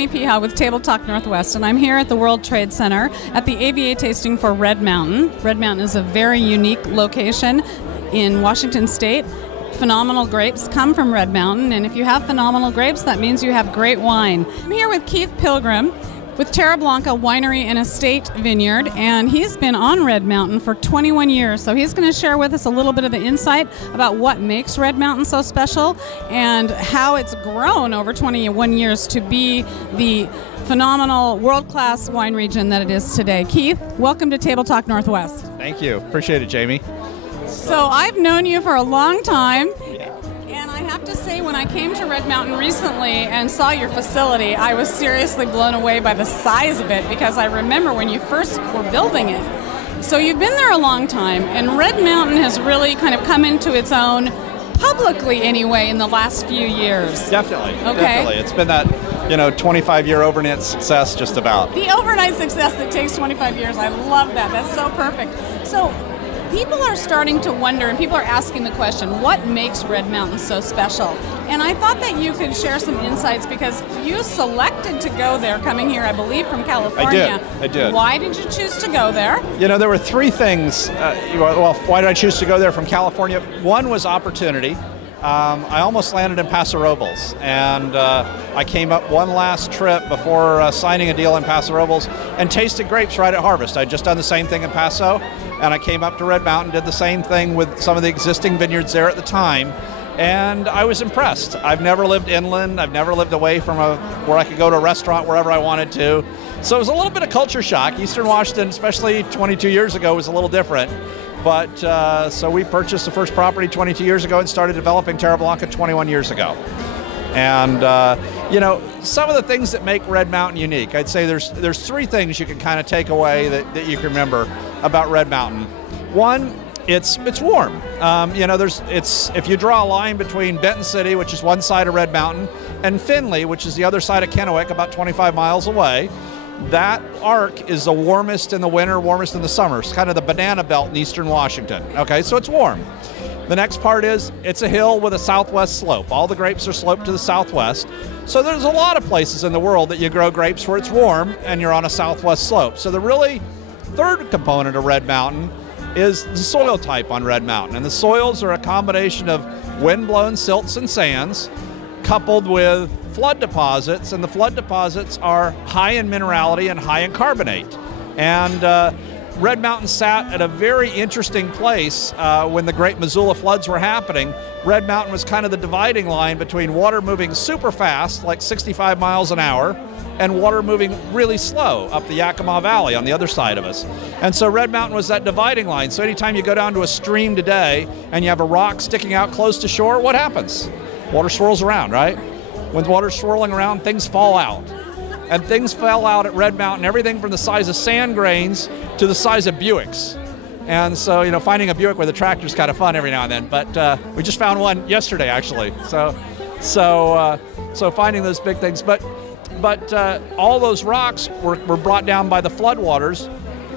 Jamie Peha with TableTalk Northwest, and I'm here at the World Trade Center at the AVA tasting for Red Mountain. Red Mountain is a very unique location in Washington State. Phenomenal grapes come from Red Mountain, and if you have phenomenal grapes, that means you have great wine. I'm here with Keith Pilgrim with Terra Blanca Winery and Estate Vineyard, and he's been on Red Mountain for 21 years, so he's going to share with us a little bit of the insight about what makes Red Mountain so special and how it's grown over 21 years to be the phenomenal world-class wine region that it is today. Keith, welcome to TableTalk Northwest. Thank you. Appreciate it, Jamie. So I've known you for a long time. And I have to say, when I came to Red Mountain recently and saw your facility, I was seriously blown away by the size of it, because I remember when you first were building it. So you've been there a long time, and Red Mountain has really kind of come into its own, publicly anyway, in the last few years. Definitely. Okay. Definitely. It's been that, 25-year overnight success just about. The overnight success that takes 25 years, I love that. That's so perfect. So people are starting to wonder, and people are asking the question, what makes Red Mountain so special? And I thought that you could share some insights, because you selected to go there, coming here, I believe, from California. I did. Why did you choose to go there? There were three things. Why did I choose to go there from California? One was opportunity. I almost landed in Paso Robles, and I came up one last trip before signing a deal in Paso Robles and tasted grapes right at harvest. I'd just done the same thing in Paso, and I came up to Red Mountain, did the same thing with some of the existing vineyards there at the time, and I was impressed. I've never lived inland. I've never lived away from where I could go to a restaurant wherever I wanted to. So it was a little bit of culture shock. Eastern Washington, especially 22 years ago, was a little different. But so we purchased the first property 22 years ago and started developing Terra Blanca 21 years ago. And some of the things that make Red Mountain unique, I'd say there's three things you can kind of take away that you can remember about Red Mountain. One, it's warm. If you draw a line between Benton City, which is one side of Red Mountain, and Findlay, which is the other side of Kennewick, about 25 miles away, that arc is the warmest in the winter, warmest in the summer. It's kind of the banana belt in eastern Washington. Okay, so it's warm. The next part is it's a hill with a southwest slope. All the grapes are sloped to the southwest. So there's a lot of places in the world that you grow grapes where it's warm and you're on a southwest slope. So the really third component of Red Mountain is the soil type on Red Mountain. And the soils are a combination of wind-blown silts and sands coupled with flood deposits, and the flood deposits are high in minerality and high in carbonate. And Red Mountain sat at a very interesting place when the Great Missoula floods were happening. Red Mountain was kind of the dividing line between water moving super fast, like 65 miles an hour, and water moving really slow up the Yakima Valley on the other side of us. And so Red Mountain was that dividing line. So anytime you go down to a stream today and you have a rock sticking out close to shore, what happens? Water swirls around, right? When water's swirling around, things fall out. And things fell out at Red Mountain, everything from the size of sand grains to the size of Buicks. And so, finding a Buick with a tractor is kind of fun every now and then. But we just found one yesterday, actually. So finding those big things. But all those rocks were brought down by the floodwaters.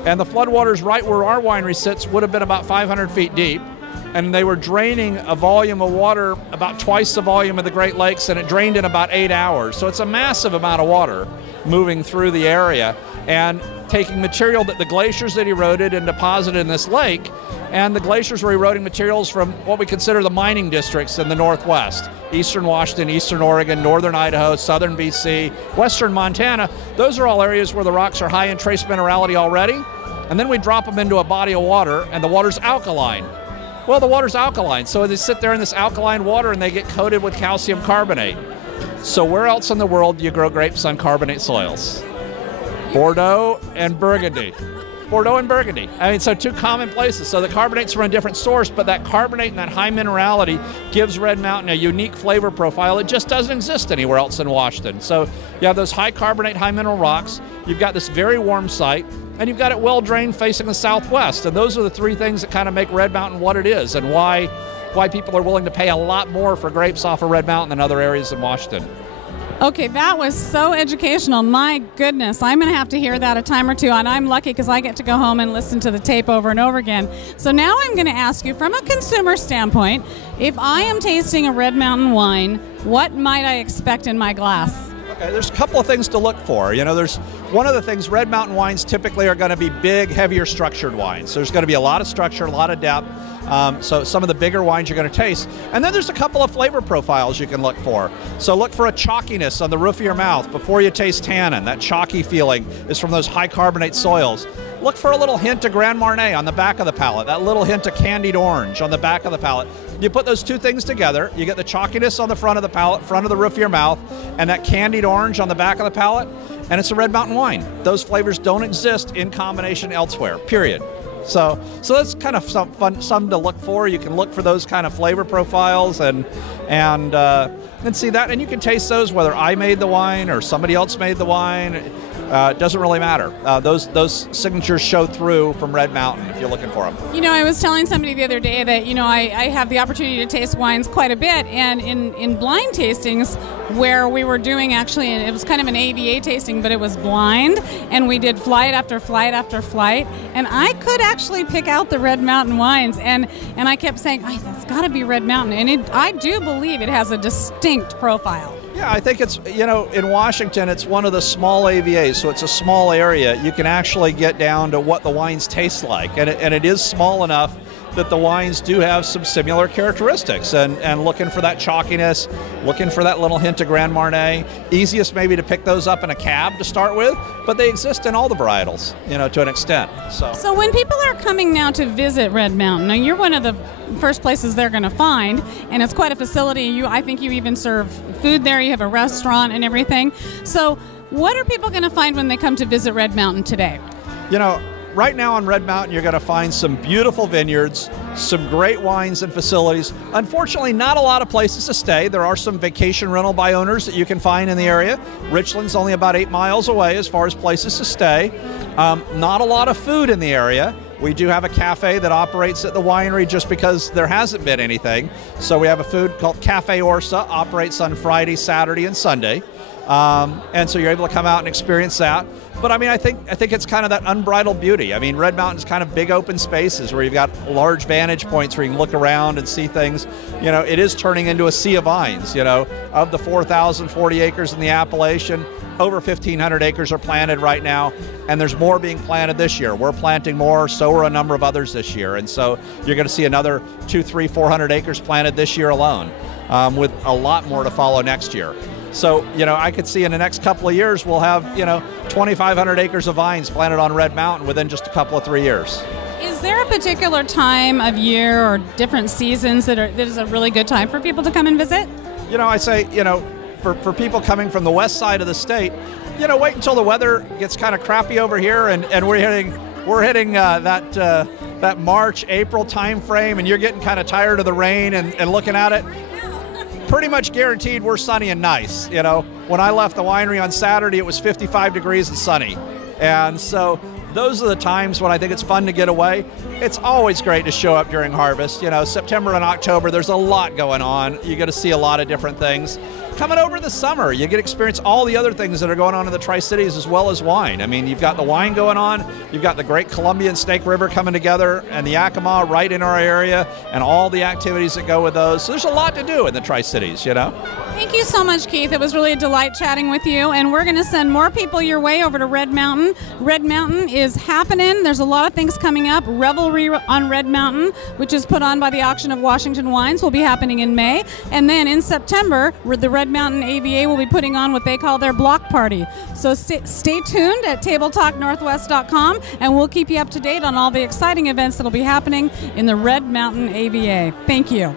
And the floodwaters right where our winery sits would have been about 500 feet deep. And they were draining a volume of water about twice the volume of the Great Lakes, and it drained in about 8 hours. So it's a massive amount of water moving through the area and taking material that the glaciers that eroded and deposited in this lake, and the glaciers were eroding materials from what we consider the mining districts in the Northwest. Eastern Washington, Eastern Oregon, Northern Idaho, Southern BC, Western Montana. Those are all areas where the rocks are high in trace minerality already. And then we drop them into a body of water, and the water's alkaline. Well, the water's alkaline, so they sit there in this alkaline water and they get coated with calcium carbonate. So where else in the world do you grow grapes on carbonate soils? Bordeaux and Burgundy. Bordeaux and Burgundy. So two common places. So the carbonate's from a different source, but that carbonate and that high minerality gives Red Mountain a unique flavor profile. It just doesn't exist anywhere else in Washington. So you have those high carbonate, high mineral rocks. You've got this very warm site, and you've got it well drained facing the southwest. And those are the three things that kind of make Red Mountain what it is, and why people are willing to pay a lot more for grapes off of Red Mountain than other areas in Washington. Okay, that was so educational. My goodness, I'm going to have to hear that a time or two, and I'm lucky because I get to go home and listen to the tape over and over again. So now I'm going to ask you, from a consumer standpoint, if I am tasting a Red Mountain wine, what might I expect in my glass? Okay, there's a couple of things to look for. There's one of the things, Red Mountain wines typically are going to be big, heavier structured wines. So there's going to be a lot of structure, a lot of depth. So some of the bigger wines you're going to taste. And then there's a couple of flavor profiles you can look for. So look for a chalkiness on the roof of your mouth before you taste tannin. That chalky feeling is from those high carbonate soils. Look for a little hint of Grand Marnier on the back of the palate, that little hint of candied orange on the back of the palate. You put those two things together, you get the chalkiness on the front of the palate, front of the roof of your mouth, and that candied orange on the back of the palate, and it's a Red Mountain wine. Those flavors don't exist in combination elsewhere, period. So that's kind of something to look for. You can look for those kind of flavor profiles and see that, and you can taste those whether I made the wine or somebody else made the wine. It doesn't really matter. Those signatures show through from Red Mountain if you're looking for them. I was telling somebody the other day that, I have the opportunity to taste wines quite a bit, and in blind tastings where we were doing actually, it was kind of an AVA tasting, but it was blind, and we did flight after flight after flight, and I could actually pick out the Red Mountain wines, and I kept saying, that's got to be Red Mountain, and I do believe it has a distinct profile. Yeah, I think it's, in Washington, it's one of the small AVAs, so it's a small area. You can actually get down to what the wines taste like, and it is small enough that the wines do have some similar characteristics, and looking for that chalkiness, looking for that little hint of Grand Marnier. Easiest maybe to pick those up in a cab to start with, but they exist in all the varietals, to an extent. So when people are coming now to visit Red Mountain, now you're one of the first places they're going to find, and it's quite a facility. I think you even serve food there. You have a restaurant and everything. So what are people going to find when they come to visit Red Mountain today? Right now on Red Mountain, you're going to find some beautiful vineyards, some great wines and facilities. Unfortunately, not a lot of places to stay. There are some vacation rental by owners that you can find in the area. Richland's only about 8 miles away as far as places to stay. Not a lot of food in the area. We do have a cafe that operates at the winery just because there hasn't been anything. So we have a food called Cafe Orsa, operates on Friday, Saturday, and Sunday. And so you're able to come out and experience that. But I think it's kind of that unbridled beauty. Red Mountain's kind of big open spaces where you've got large vantage points where you can look around and see things. It is turning into a sea of vines. Of the 4,040 acres in the Appalachian, over 1,500 acres are planted right now, and there's more being planted this year. We're planting more, so are a number of others this year, and so you're going to see another 200, 300, 400 acres planted this year alone, with a lot more to follow next year. So, I could see in the next couple of years we'll have, 2,500 acres of vines planted on Red Mountain within just a couple of 3 years. Is there a particular time of year or different seasons that is a really good time for people to come and visit? I say, for people coming from the west side of the state, wait until the weather gets kind of crappy over here, and we're hitting that March, April time frame, and you're getting kind of tired of the rain and looking at it. Pretty much guaranteed we're sunny and nice. When I left the winery on Saturday, it was 55 degrees and sunny. And so those are the times when I think it's fun to get away. It's always great to show up during harvest. September and October, there's a lot going on. You get to see a lot of different things. Coming over the summer, you get to experience all the other things that are going on in the Tri-Cities as well as wine. You've got the wine going on, you've got the great Columbia and Snake River coming together, and the Yakima right in our area, and all the activities that go with those. So there's a lot to do in the Tri-Cities, Thank you so much, Keith. It was really a delight chatting with you, and we're going to send more people your way over to Red Mountain. Red Mountain is happening. There's a lot of things coming up. Revelry on Red Mountain, which is put on by the Auction of Washington Wines, will be happening in May. And then in September, the Red Mountain AVA will be putting on what they call their block party. So stay tuned at TableTalkNorthwest.com, and we'll keep you up to date on all the exciting events that will be happening in the Red Mountain AVA. Thank you.